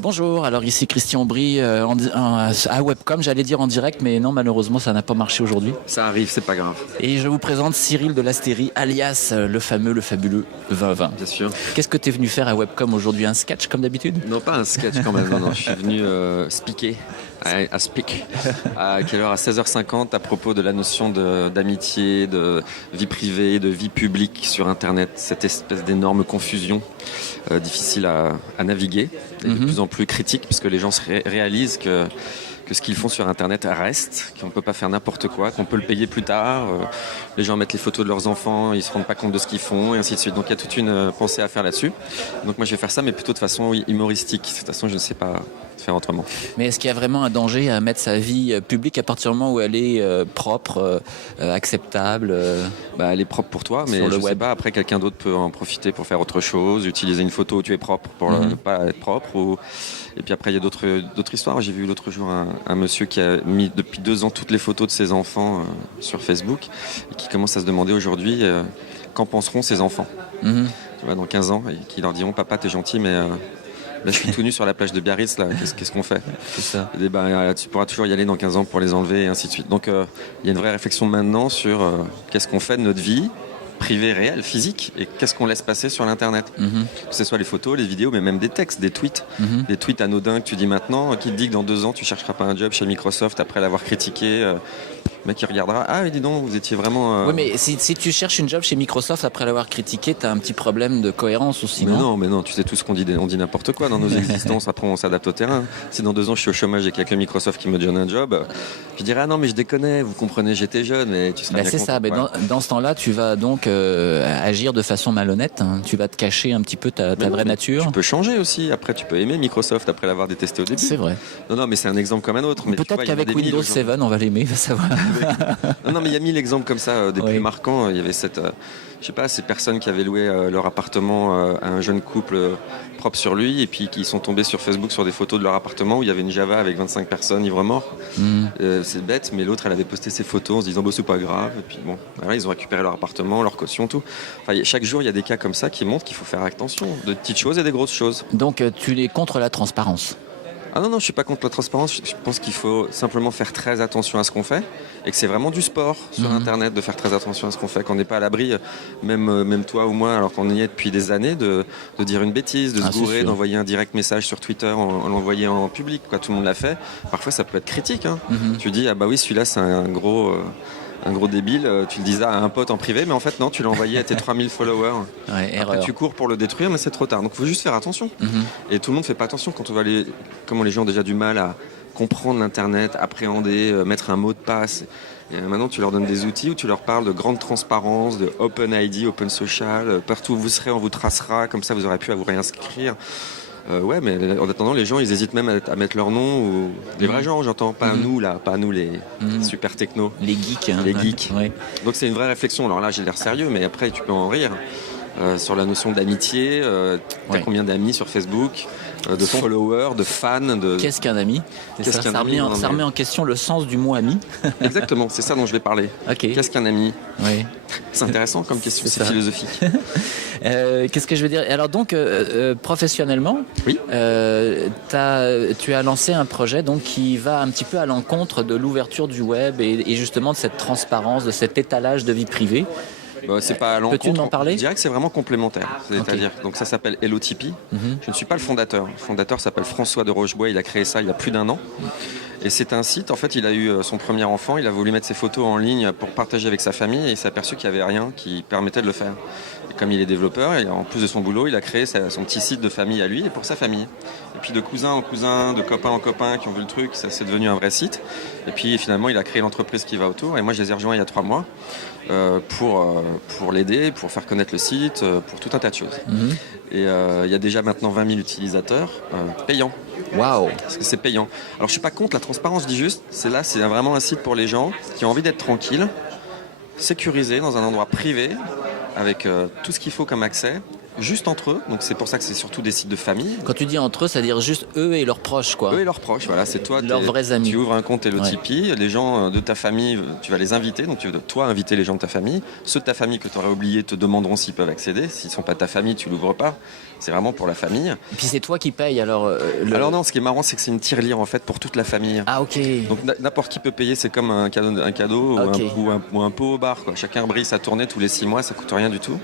Bonjour, alors ici Christian Aubry à Webcom, j'allais dire en direct, mais non, malheureusement ça n'a pas marché aujourd'hui. Ça arrive, c'est pas grave. Et je vous présente Cyril de l'Astérie, alias le fameux, le fabuleux 2020. Bien sûr. Qu'est-ce que tu es venu faire à Webcom aujourd'hui? Un sketch comme d'habitude? Non, pas un sketch quand même, non, je suis venu speaker, à speak, à quelle heure? À 16h50 à propos de la notion d'amitié, de vie privée, de vie publique sur Internet, cette espèce d'énorme confusion difficile à naviguer, et de plus en plus critique, parce que les gens se réalisent que ce qu'ils font sur Internet reste, qu'on ne peut pas faire n'importe quoi, qu'on peut le payer plus tard. Les gens mettent les photos de leurs enfants, ils ne se rendent pas compte de ce qu'ils font, et ainsi de suite. Donc il y a toute une pensée à faire là-dessus. Donc moi je vais faire ça, mais plutôt de façon humoristique. De toute façon, je ne sais pas faire autrement. Mais est-ce qu'il y a vraiment un danger à mettre sa vie publique à partir du moment où elle est propre, acceptable Elle est propre pour toi, mais je ne sais pas, après quelqu'un d'autre peut en profiter pour faire autre chose, utiliser une photo où tu es propre pour ne pas être propre. Et puis après, il y a d'autres histoires. J'ai vu l'autre jour un monsieur qui a mis depuis 2 ans toutes les photos de ses enfants sur Facebook et qui commence à se demander aujourd'hui qu'en penseront ses enfants. Tu vois, dans 15 ans, et qui leur diront « Papa, t'es gentil, mais là, je suis tout nu sur la plage de Biarritz, là, qu'est-ce qu'on fait ?» C'est ça. Et tu pourras toujours y aller dans 15 ans pour les enlever, et ainsi de suite. Donc, il y a une vraie réflexion maintenant sur qu'est-ce qu'on fait de notre vie privée, réelle, physique, et qu'est-ce qu'on laisse passer sur l'Internet. Que ce soit les photos, les vidéos, mais même des textes, des tweets. Des tweets anodins que tu dis maintenant, qui te dit que dans 2 ans, tu chercheras pas un job chez Microsoft après l'avoir critiqué. Le mec, il regardera, ah, dis donc, vous étiez vraiment... Oui, mais si tu cherches une job chez Microsoft après l'avoir critiqué, t'as un petit problème de cohérence aussi, non? Mais non, tu sais tout ce qu'on dit, on dit n'importe quoi dans nos existences, après on s'adapte au terrain. Si dans 2 ans je suis au chômage et qu'il n'y a que Microsoft qui me donne un job, je dirais, ah non, mais je déconnais, vous comprenez, j'étais jeune, mais tu seras bien c'est content. ça, mais dans ce temps-là, tu vas donc agir de façon malhonnête, hein. Tu vas te cacher un petit peu ta vraie nature. Tu peux changer aussi, après tu peux aimer Microsoft après l'avoir détesté au début. C'est vrai. Non, mais c'est un exemple comme un autre. Mais peut-être qu'avec Windows 7, on va l'aimer, va savoir. Non, mais il y a 1000 exemples comme ça, des plus marquants. Il y avait ces personnes qui avaient loué leur appartement à un jeune couple propre sur lui, et puis qui sont tombés sur Facebook sur des photos de leur appartement où il y avait une Java avec 25 personnes ivres-morts. C'est bête, mais l'autre, elle avait posté ses photos en se disant c'est pas grave. Et puis bon, voilà, ils ont récupéré leur appartement, leur caution, tout. Enfin, chaque jour, il y a des cas comme ça qui montrent qu'il faut faire attention, de petites choses et des grosses choses. Donc tu es contre la transparence? Ah non, je suis pas contre la transparence. Je pense qu'il faut simplement faire très attention à ce qu'on fait, et que c'est vraiment du sport sur Internet de faire très attention à ce qu'on fait, qu'on n'est pas à l'abri, même toi ou moi, alors qu'on y est depuis des années, de dire une bêtise, de se gourer, d'envoyer un direct message sur Twitter en l'envoyant en public. Tout le monde l'a fait. Parfois, ça peut être critique. Tu dis, ah bah oui, celui-là, c'est un gros débile, tu le disais à un pote en privé, mais en fait non, tu l'as envoyé à tes 3000 followers. Après tu cours pour le détruire, mais c'est trop tard. Donc il faut juste faire attention. Et tout le monde fait pas attention quand on va comment les gens ont déjà du mal à comprendre l'internet, appréhender, mettre un mot de passe. Et maintenant tu leur donnes des outils où tu leur parles de grande transparence, de Open ID, Open Social, partout où vous serez, on vous tracera, comme ça vous aurez pu à vous réinscrire. Mais en attendant, les gens, ils hésitent même à mettre leur nom, ou les vrais gens, j'entends, pas nous là, pas nous les super techno. Les geeks. Les geeks. Ouais. Donc c'est une vraie réflexion. Alors là, j'ai l'air sérieux, mais après, tu peux en rire. Sur la notion d'amitié, t'as combien d'amis sur Facebook, de followers, de fans Qu'est-ce qu'un ami? Ça remet en question le sens du mot ami. Exactement, c'est ça dont je vais parler. Okay. Qu'est-ce qu'un ami? Oui. C'est intéressant comme question, c'est philosophique. Qu'est-ce que je veux dire? Alors donc, professionnellement, oui. Tu as lancé un projet donc, qui va un petit peu à l'encontre de l'ouverture du web et justement de cette transparence, de cet étalage de vie privée. C'est pas à l'encontre. Peux-tu m'en parler? Je dirais que c'est vraiment complémentaire. C'est-à-dire, donc ça s'appelle Hellotipeee. Je ne suis pas le fondateur. Le fondateur s'appelle François de Rochebois. Il a créé ça il y a plus d'1 an. Et c'est un site, en fait, il a eu son premier enfant. Il a voulu mettre ses photos en ligne pour partager avec sa famille, et il s'est aperçu qu'il n'y avait rien qui permettait de le faire. Et comme il est développeur, et en plus de son boulot, il a créé son petit site de famille à lui et pour sa famille. Et puis de cousin en cousin, de copain en copain qui ont vu le truc, ça c'est devenu un vrai site. Et puis finalement, il a créé l'entreprise qui va autour. Et moi, je les ai rejoints il y a 3 mois pour l'aider, pour faire connaître le site, pour tout un tas de choses. Et il y a déjà maintenant 20 000 utilisateurs payants. Waouh! Parce que c'est payant. Alors je suis pas contre la transparence, je dis juste, c'est vraiment un site pour les gens qui ont envie d'être tranquilles, sécurisés dans un endroit privé, avec tout ce qu'il faut comme accès, juste entre eux. Donc c'est pour ça que c'est surtout des sites de famille. Quand tu dis entre eux, c'est-à-dire juste eux et leurs proches, quoi. Eux et leurs proches, voilà, c'est toi. Leurs vrais amis. Tu ouvres un compte Hello Ouais. Tipeee, les gens de ta famille, tu vas les inviter. Donc tu vas toi inviter les gens de ta famille. Ceux de ta famille que tu aurais oublié te demanderont s'ils peuvent accéder. S'ils ne sont pas de ta famille, tu l'ouvres pas. C'est vraiment pour la famille. Et puis c'est toi qui payes, alors... Alors non, ce qui est marrant, c'est que c'est une tirelire en fait pour toute la famille. Ah, ok. Donc n'importe qui peut payer, c'est comme un cadeau Ok. ou un pot au bar, quoi. Chacun brille sa tournée tous les 6 mois, ça coûte rien du tout.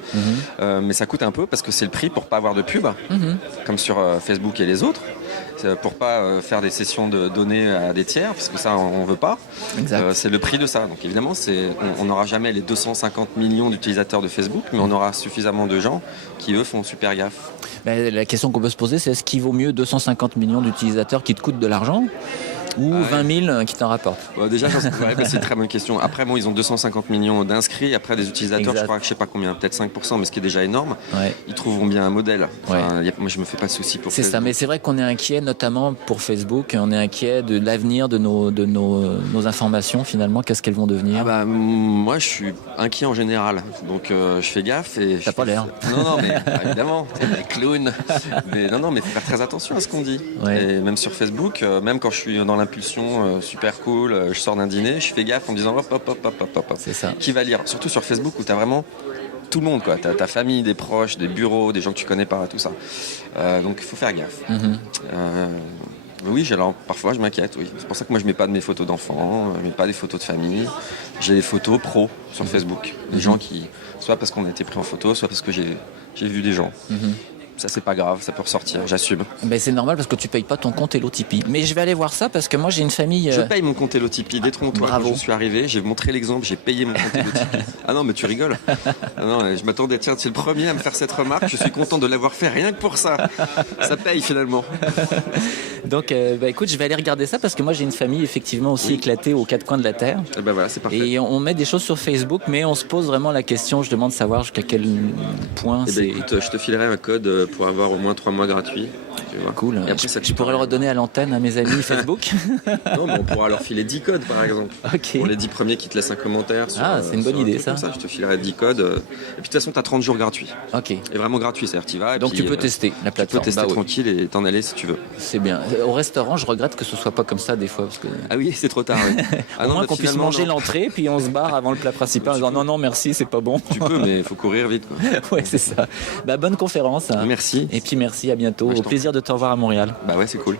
Mais ça coûte un peu parce que c'est le prix pour pas avoir de pub, comme sur Facebook et les autres. C'est pour pas faire des sessions de données à des tiers, parce que ça on veut pas. Exact. C'est le prix de ça. Donc évidemment, on n'aura jamais les 250 millions d'utilisateurs de Facebook, mais on aura suffisamment de gens qui eux font super gaffe. Ben, la question qu'on peut se poser, c'est est-ce qu'il vaut mieux 250 millions d'utilisateurs qui te coûtent de l'argent ou 20 000 qui t'en rapportent? Déjà, c'est une très bonne question. Après, bon, ils ont 250 millions d'inscrits. Après, des utilisateurs, Exact. je crois que je sais pas combien, peut-être 5%, mais ce qui est déjà énorme. Ouais. Ils trouveront bien un modèle. Enfin, moi, je me fais pas de soucis pour C'est ça, Facebook. mais c'est vrai qu'on est inquiet, notamment pour Facebook, on est inquiet de l'avenir de nos informations finalement, qu'est-ce qu'elles vont devenir. Moi, je suis inquiet en général, donc je fais gaffe. T'as pas l'air. Non, mais évidemment, c'est des clowns. Mais mais faut faire très attention à ce qu'on dit. Ouais. Et même sur Facebook, même quand je suis dans l'impulsion super cool, je sors d'un dîner, je fais gaffe en me disant hop. C'est ça. Qui va lire? Surtout sur Facebook où tu as vraiment tout le monde, quoi. T'as ta famille, des proches, des bureaux, des gens que tu connais pas, tout ça. Donc il faut faire gaffe. Oui, alors parfois je m'inquiète, oui. C'est pour ça que moi je mets pas de mes photos d'enfants, je mets pas des photos de famille. J'ai des photos pro sur Facebook. Des gens qui, soit parce qu'on a été pris en photo, soit parce que j'ai vu des gens. Ça c'est pas grave, ça peut ressortir, j'assume. Ben, c'est normal parce que tu payes pas ton compte Hello Tipeee. Mais je vais aller voir ça parce que moi j'ai une famille... Je paye mon compte Hello Tipeee, détrompe-toi. Bravo. Quand je suis arrivé, j'ai montré l'exemple, j'ai payé mon compte Hello Tipeee. Ah non, mais tu rigoles. Ah non, je m'attendais, tiens, tu es le premier à me faire cette remarque, je suis content de l'avoir fait rien que pour ça. Ça paye finalement. Donc écoute, je vais aller regarder ça parce que moi j'ai une famille effectivement aussi éclatée aux quatre coins de la Terre. Et ben voilà, c'est parfait. Et on met des choses sur Facebook, mais on se pose vraiment la question, je demande de savoir jusqu'à quel point Eh c'est... ben écoute, je te filerai un code pour avoir au moins 3 mois gratuits. Tu vois. Cool. Et après, ça Je pourrais le redonner à l'antenne à mes amis Facebook. Non, mais on pourra leur filer 10 codes par exemple. Ok. Pour les 10 premiers qui te laissent un commentaire. C'est une bonne sur un idée, truc ça. comme Je te filerai 10 codes. Et puis de toute façon, tu as 30 jours gratuits. Ok. Et vraiment gratuit, c'est-à-dire tu y vas. Et Donc puis, tu peux tester la Tu peux plateforme. tester Bah oui, tranquille et t'en aller si tu veux. c'est bien. Au restaurant, je regrette que ce soit pas comme ça des fois. Parce que... Ah oui, c'est trop tard. Oui. Ah Au moins bah, qu'on puisse finalement, manger non. l'entrée, puis on se barre avant le plat principal en disant non, merci, c'est pas bon. Tu peux, mais il faut courir vite. Quoi. Ouais, c'est ça. Bah, bonne conférence. Hein. Merci. Et puis merci, à bientôt. Ouais, je Au t'en plaisir de te revoir à Montréal. Bah ouais, c'est cool.